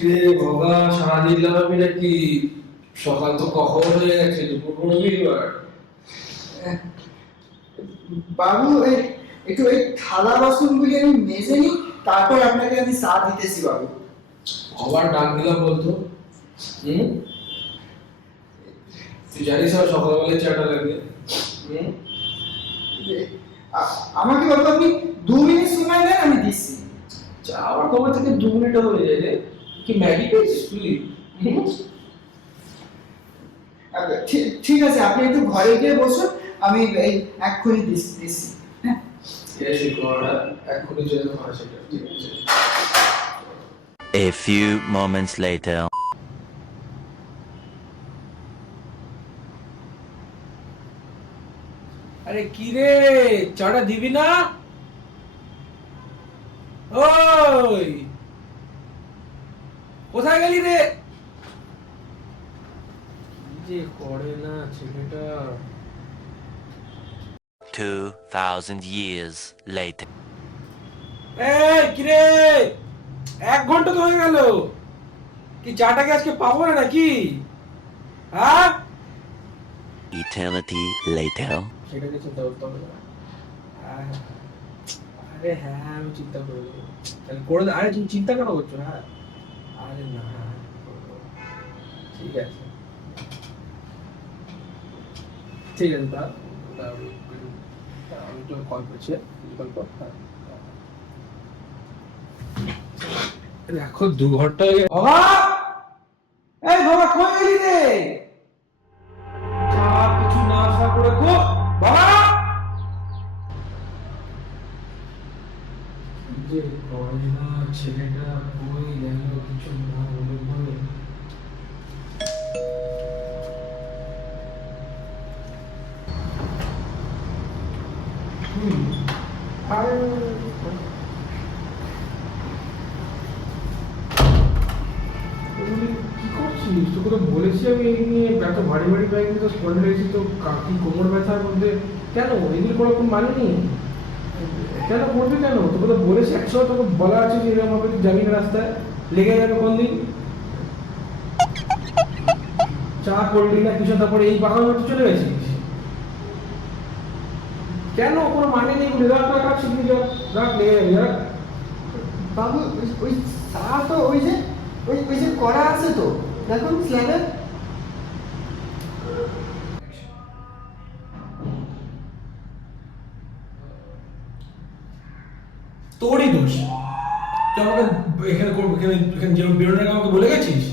কিরে বাবা সারাদিন লাগাবি নাকি? সকাল তো কখন হয়ে গেছে দুপুর পড়বি এবার। বাবু এই একটু ওই থালা বাসনগুলি আমি মেজে নিই তারপর আপনাকে আমি চা দিতেছি বাবু। আবার ডাক দিলাম বলতো। হুম? তুই জানিস আর সকালবেলা চাটা লাগবে? হুম? আমাকে বাবু আপনি দু মিনিট সময় দেন আমি দিচ্ছি। চা আবার কবে থেকে দু মিনিট হয়ে যায় কি ম্যাগি পেয়েছিস তুই আচ্ছা, ঠিক- ঠিক আছে আপনি একটু ঘরে গিয়ে বসুন আমি এই এক্ষুনি দিচ্ছি দিচ্ছি হ্যাঁ? এসে করা এক্ষুনি যেতে সেটা ঠিক আছে। A few moments later. আরে কি রে চাটা দিবি না? ওই! কোথায় গেলি রে? কি যে করে না ছেলেটা। 2,000 years later. এই কি রে এক ঘণ্টা তো হয়ে গেল। কি চাটাকে আজকে পাবো না নাকি? হ্যাঁ? Eternity later. সেটাকে চিন্তা করতে হবে না। আরে হ্যাঁ আমি চিন্তা করে দেবো তাহলে করে আরে তুমি চিন্তা কেন করছ? হ্যাঁ। আরে না। ঠিক আছে। ঠিক আছে তা তা আমি তা কল করছি কল কর। দেখো দু ঘণ্টা যে করে না ছেলেটা কই গেল কিছু না বলে। বলে কি করছিস তো বলেছি আমি এই নিয়ে এত ভারী ভারী ব্যাগ তো স্পন্ডাইসি তো কাকি কোমর ব্যথার মধ্যে? কেন? এগুলি কোনো রকম মানে নেই। কেন করবি কেন? তোকে তো বলেছি একশো, তোকে বলা আছে যে এরকম হবে যাবি না রাস্তায় লেগে যাবে কোন দিন চা করলি না, কিছু তারপরে এই পাখার মধ্যে চলে গেছিস? কেন? কোনো মানে নেই এগুলি রাখ রাখ শিখবি যা, রাখ, লেগে যাবে, রাখ। বাবু, ওই চা তো, ওই যে, ওই ওই যে করা আছে তো, দেখুন স্ল্যাবে এখানে এখানে এখানে যেরকম বেরোনোর আগে আমাকে বলে গেছিস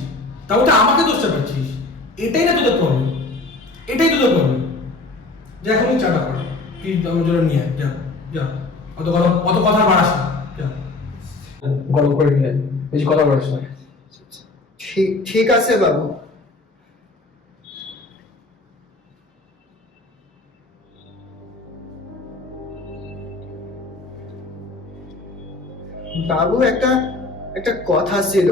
তা ওটা আমাকে দোষটা পাচ্ছিস এটাই না তোদের প্রবলেম এটাই তোদের প্রবলেম যা এখনই চাটা কর তুই আমার জন্য নিয়ে আয়। যা যা। অত কথা অত কথা বাড়াস না। যা। গরম করে নিয়ে বেশি কথা বাড়াস না। ঠিক ঠিক আছে বাবু। বাবু একটা একটা কথা ছিল।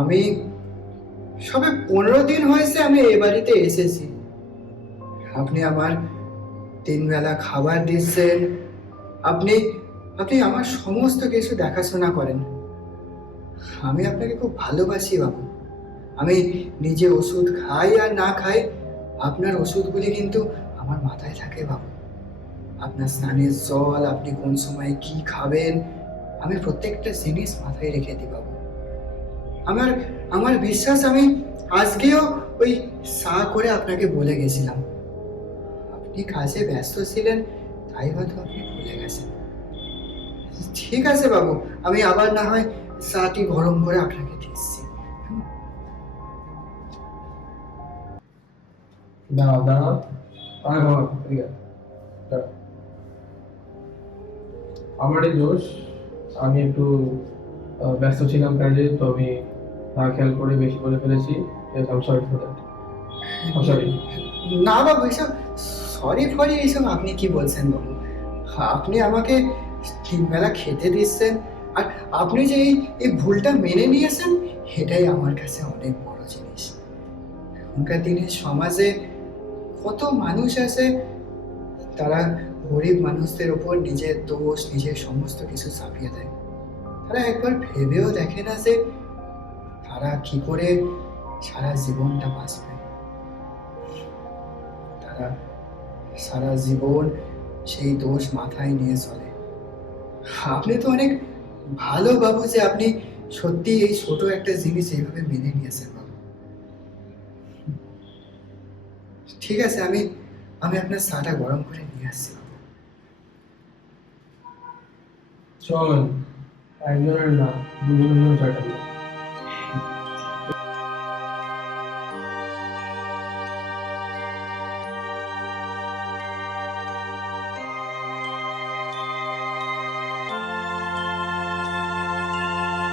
আমি সবে পনেরো দিন হয়েছে আমি এ বাড়িতে এসেছি। আপনি আমার তিন বেলা খাবার দিচ্ছেন। আপনি আপনি আমার সমস্ত কিছু দেখাশোনা করেন। আমি আপনাকে খুব ভালোবাসি বাবু। আমি নিজে ওষুধ খাই আর না খাই, আপনার ওষুধগুলি কিন্তু আমার মাথায় থাকে বাবু। আপনার স্নানের জল, আপনি কোন সময় কি খাবেন আমি প্রত্যেকটা জিনিস মাথায় রেখে দিই বাবু। আমার আমার বিশ্বাস, আমি আজকেও ওই সা করে আপনাকে বলে গেছিলাম। আপনি কাজে ব্যস্ত ছিলেন, তাই হয়তো আপনি ভুলে গেছেন। ঠিক আছে বাবু, আমি আবার না হয় চাটি গরম করে আপনাকে দিচ্ছি। দাঁড়াও দাঁড়াও। আয় বাবা ঠিক আছে। আমারই দোষ। আমি একটু ব্যস্ত ছিলাম কাজে, তো আমি না খেয়াল করে বেশি বলে ফেলেছি। আম সরি ফর দ্যাট সরি না বাবু এইসব সরি ফরি এইসব আপনি কি বলছেন বাবু? আপনি আমাকে তিনবেলা খেতে দিচ্ছেন, আর আপনি যে এই ভুলটা মেনে নিয়েছেন এটাই আমার কাছে অনেক বড় জিনিস। এখনকার দিনে সমাজে কত মানুষ আছে তারা গরিব মানুষদের ওপর নিজের দোষ, নিজের সমস্ত কিছু চাপিয়ে দেয়। তারা একবার ভেবেও দেখে না যে তারা কি করে সারা জীবনটা বাঁচবে। তারা সারা জীবন সেই দোষ মাথায় নিয়ে চলে। আপনি তো অনেক ভালো বাবু যে আপনি সত্যি এই ছোট একটা জিনিস এইভাবে মেনে নিয়েছেন বাবু। ঠিক আছে, আমি আমি আপনার চাটা গরম করে নিয়ে আসছি চল একজনের না দুজনের চাটা।